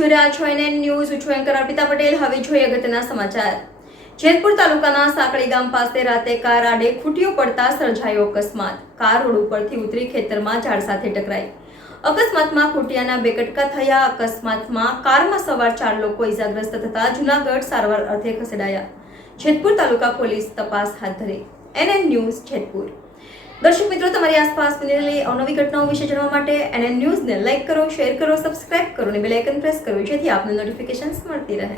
જોઈ રહ્યા છો NN ન્યૂઝ. હું છું એન્કર અર્પિતા પટેલ. હવે જોઈએ અગત્યના સમાચાર. જેતપુર તાલુકાના સાંકળી ગામ પાસે રાતે કાર આડે ખૂટીઓ પડતા સર્જાયો અકસ્માત. કાર રોડ ઉપરથી ઉતરી ખેતરમાં ઝાડ સાથે ટકરાઈ. અકસ્માતમાં ખૂટિયાના બે કટકા થયા. અકસ્માતમાં કારમાં સવાર 4 લોકો ઇજાગ્રસ્ત થતા જૂનાગઢ સારવાર અર્થે ખસેડાયા. જેતપુર તાલુકા પોલીસ તપાસ હાથ ધરી. NN news Jetpur. દર્શક મિત્રો, તમારી આસપાસ બનેલી અવનવી ઘટનાઓ વિશે જાણવા માટે NN ન્યૂઝને લાઈક કરો, શેર કરો, સબસ્ક્રાઇબ કરો અને બેલ આઇકન પ્રેસ કરો, જેથી આપને નોટિફિકેશન્સ મળતી રહે.